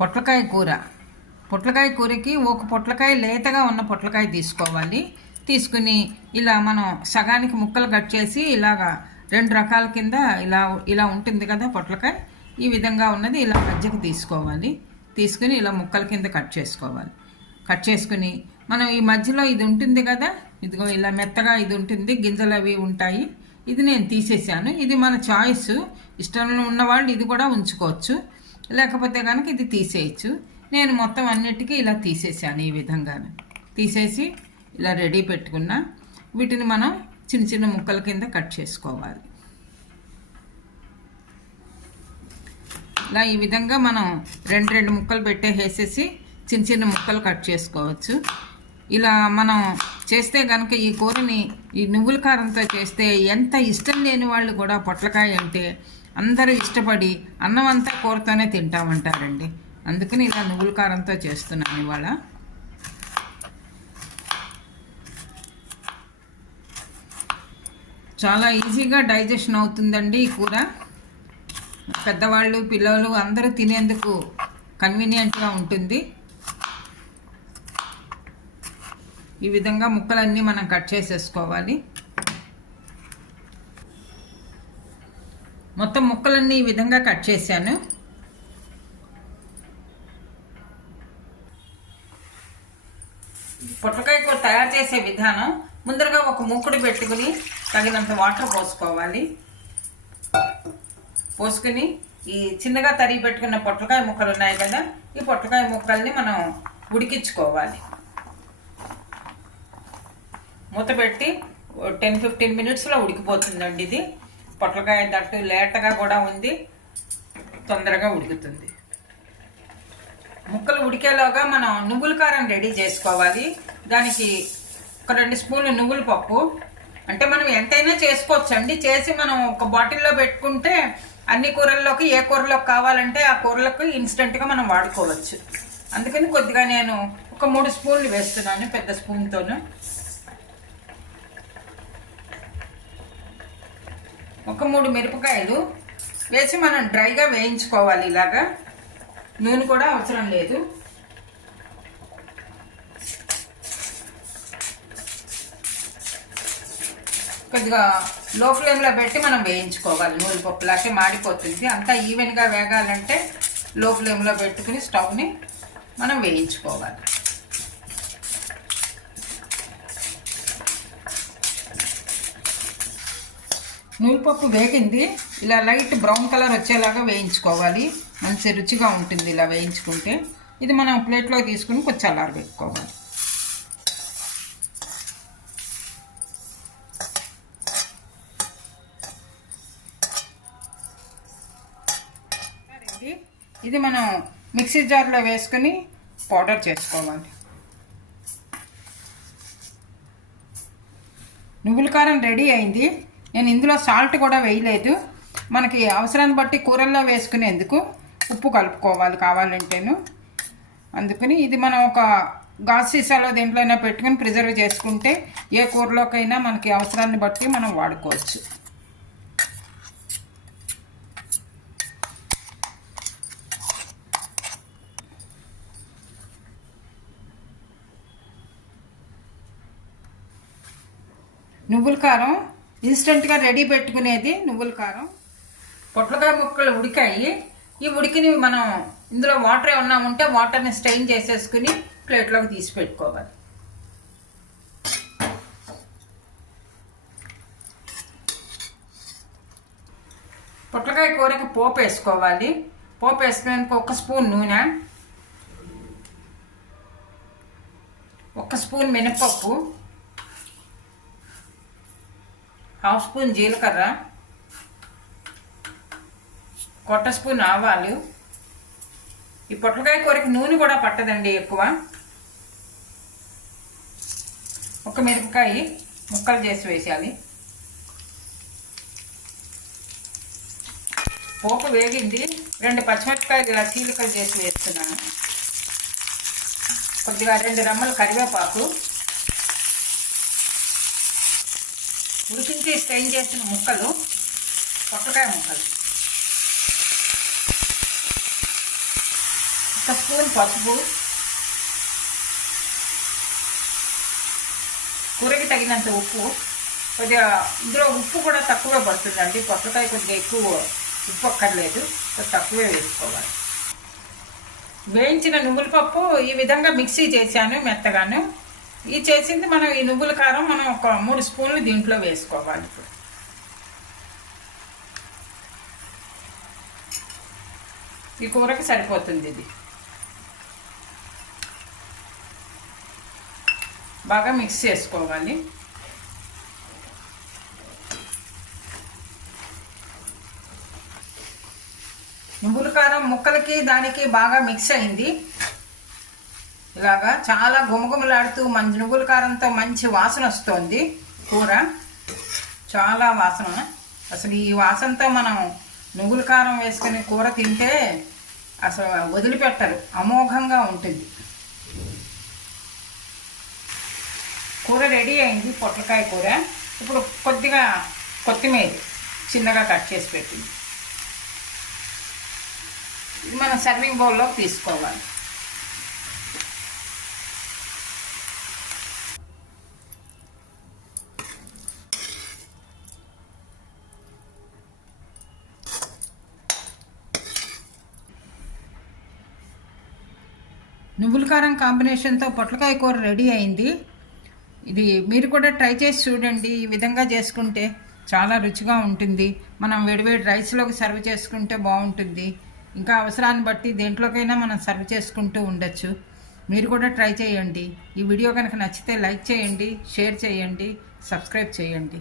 పొట్లకాయ కూర. పొట్లకాయ కూరకి ఒక పొట్లకాయ లేతగా ఉన్న పొట్లకాయ తీసుకోవాలి. తీసుకుని ఇలా మనం సగానికి ముక్కలు కట్ చేసి ఇలాగా రెండు రకాల కింద ఇలా ఇలా ఉంటుంది కదా పొట్లకాయ. ఈ విధంగా ఉన్నది ఇలా మధ్యకి తీసుకోవాలి. తీసుకుని ఇలా ముక్కల కింద కట్ చేసుకోవాలి. కట్ చేసుకుని మనం ఈ మధ్యలో ఇది ఉంటుంది కదా ఇదిగో ఇలా మెత్తగా ఇది ఉంటుంది గింజలు అవి ఉంటాయి. ఇది నేను తీసేసాను. ఇది మన చాయిస్. ఇష్టంలో ఉన్నవాళ్ళు ఇది కూడా ఉంచుకోవచ్చు. లేకపోతే కనుక ఇది తీసేయచ్చు. నేను మొత్తం అన్నిటికీ ఇలా తీసేసాను ఈ విధంగా తీసేసి ఇలా రెడీ పెట్టుకున్నా. వీటిని మనం చిన్న చిన్న ముక్కల కింద కట్ చేసుకోవాలి. ఇలా ఈ విధంగా మనం రెండు రెండు ముక్కలు పెట్టేసేసి చిన్న చిన్న ముక్కలు కట్ చేసుకోవచ్చు. ఇలా మనం చేస్తే కనుక ఈ కూరని ఈ నువ్వుల కారంతో చేస్తే ఎంత ఇష్టం లేని వాళ్ళు కూడా పొట్లకాయ అంటే అందరూ ఇష్టపడి అన్నం అంతా కూరతోనే తింటామంటారండి. అందుకని ఇలా నువ్వుల కారంతో చేస్తున్నాను ఇవాళ. చాలా ఈజీగా డైజెషన్ అవుతుందండి ఈ కూర. పెద్దవాళ్ళు పిల్లలు అందరూ తినేందుకు కన్వీనియంట్గా ఉంటుంది. ఈ విధంగా ముక్కలన్నీ మనం కట్ చేసేసుకోవాలి మొత్తం ముక్కలన్నీ ఈ విధంగా కట్ చేశాను. పొట్లకాయ కూర తయారు చేసే విధానం ముందరగా ఒక మూకుడు పెట్టుకుని తగినంత వాటర్ పోసుకోవాలి. పోసుకుని ఈ చిన్నగా తరిగి పెట్టుకున్న పొట్లకాయ ముక్కలు ఉన్నాయి కదా ఈ పొట్లకాయ ముక్కల్ని మనం ఉడికించుకోవాలి. మూత పెట్టి టెన్ ఫిఫ్టీన్ మినిట్స్లో ఉడికిపోతుందండి ఇది. పొట్లకాయ దట్టు లేటగా కూడా ఉంది తొందరగా ఉడుకుతుంది. ముక్కలు ఉడికేలోగా మనం నువ్వుల కారం రెడీ చేసుకోవాలి. దానికి ఒక రెండు స్పూన్లు నువ్వుల పప్పు. అంటే మనం ఎంతైనా చేసుకోవచ్చు అండి చేసి మనం ఒక బాటిల్లో పెట్టుకుంటే అన్ని కూరల్లోకి ఏ కూరలోకి కావాలంటే ఆ కూరలకు ఇన్స్టెంట్గా మనం వాడుకోవచ్చు. అందుకని కొద్దిగా నేను ఒక మూడు స్పూన్లు వేస్తున్నాను పెద్ద స్పూన్తోను. ఒక మూడు మిరపకాయలు వేసి మనం డ్రైగా వేయించుకోవాలి ఇలాగా. నూనె కూడా అవసరం లేదు. కొద్దిగా లో ఫ్లేమ్లో పెట్టి మనం వేయించుకోవాలి నూనె పప్పు మాడిపోతుంది. అంతా ఈవెన్గా వేగాలంటే లో ఫ్లేమ్లో పెట్టుకుని స్టవ్ని మనం వేయించుకోవాలి. నూనెపప్పు వేగింది. ఇలా లైట్ బ్రౌన్ కలర్ వచ్చేలాగా వేయించుకోవాలి. మంచి రుచిగా ఉంటుంది ఇలా వేయించుకుంటే. ఇది మనం ప్లేట్లో తీసుకుని కొంచెం అల్లారబెట్టుకోవాలి ఇది మనం మిక్సీ జార్లో వేసుకుని పౌడర్ చేసుకోవాలి. నువ్వుల కారం రెడీ అయింది. నేను ఇందులో సాల్ట్ కూడా వేయలేదు. మనకి అవసరాన్ని బట్టి కూరల్లో వేసుకునేందుకు ఉప్పు కలుపుకోవాలి కావాలంటేను. అందుకని ఇది మనం ఒక గాజు సీసాలో దేంట్లోనైనా పెట్టుకుని ప్రిజర్వ్ చేసుకుంటే ఏ కూరలోకైనా మనకి అవసరాన్ని బట్టి మనం వాడుకోవచ్చు. నువ్వుల కారం ఇన్స్టెంట్గా రెడీ పెట్టుకునేది నువ్వుల కారం. పొట్లకాయ ముక్కలు ఉడికాయి. ఈ ఉడికిని మనం ఇందులో వాటర్ ఏమన్నా ఉంటే వాటర్ని స్టెయిన్ చేసేసుకుని ప్లేట్లోకి తీసి పెట్టుకోవాలి. పొట్లకాయ కూరకి పోపు వేసుకోవాలి. పోపు వేసుకునేందుకు ఒక స్పూన్ నూనె. ఒక స్పూన్ మినపప్పు. హాఫ్ స్పూన్ జీలకర్ర కొట్ట స్పూన్ ఆవాలు. ఈ పొట్లకాయ కూరకి నూనె కూడా పట్టదండి ఎక్కువ. ఒక మిరపకాయ ముక్కలు చేసి వేసేయాలి. పోపు వేగింది. రెండు పచ్చిమిరపకాయలు ఇలా చీలికలు చేసి వేస్తున్నాను. కొద్దిగా రెండు రమ్మలు కరివేపాకు. స్ట్రెయిన్ చేసిన ముక్కలు పొట్టకాయ ముక్కలు. ఒక స్పూన్ పసుపు. కూరకి తగినంత ఉప్పు. కొద్దిగా ఇందులో ఉప్పు కూడా తక్కువే పడుతుందండి. పొట్టకాయ కొద్దిగా ఎక్కువ ఉప్పు అక్కర్లేదు. తక్కువే వేసుకోవాలి. వేయించిన నువ్వుల పప్పు ఈ విధంగా మిక్సీ చేశాను మెత్తగాను. ఈ చేసింది మనం ఈ నువ్వుల కారం మనం ఒక మూడు స్పూన్లు దీంట్లో వేసుకోవాలి ఇప్పుడు. ఈ కూరకి సరిపోతుంది ఇది. బాగా మిక్స్ చేసుకోవాలి. నువ్వుల కారం ముక్కలకి దానికి బాగా మిక్స్ అయింది. ఇలాగా చాలా గుమగుమలాడుతూ మంచి నువ్వుల కారంతో మంచి వాసన వస్తుంది. కూర చాలా వాసన. అసలు ఈ వాసనతో మనం నువ్వుల కారం వేసుకుని కూర తింటే అసలు వదిలిపెట్టరు. అమోఘంగా ఉంటుంది. కూర రెడీ అయింది పొట్లకాయ కూర. ఇప్పుడు కొద్దిగా కొత్తిమీర చిన్నగా కట్ చేసి పెట్టింది. ఇది మనం సర్వింగ్ బౌల్లో తీసుకోవాలి. నువ్వుల కారం కాంబినేషన్తో పొట్లకాయ కూర రెడీ అయింది. ఇది మీరు కూడా ట్రై చేసి చూడండి. ఈ విధంగా చేసుకుంటే చాలా రుచిగా ఉంటుంది. మనం వేడివేడి రైస్లోకి సర్వ్ చేసుకుంటే బాగుంటుంది. ఇంకా అవసరాన్ని బట్టి దేంట్లోకైనా మనం సర్వ్ చేసుకుంటూ ఉండొచ్చు. మీరు కూడా ట్రై చేయండి. ఈ వీడియో కనుక నచ్చితే లైక్ చేయండి షేర్ చేయండి సబ్స్క్రైబ్ చేయండి.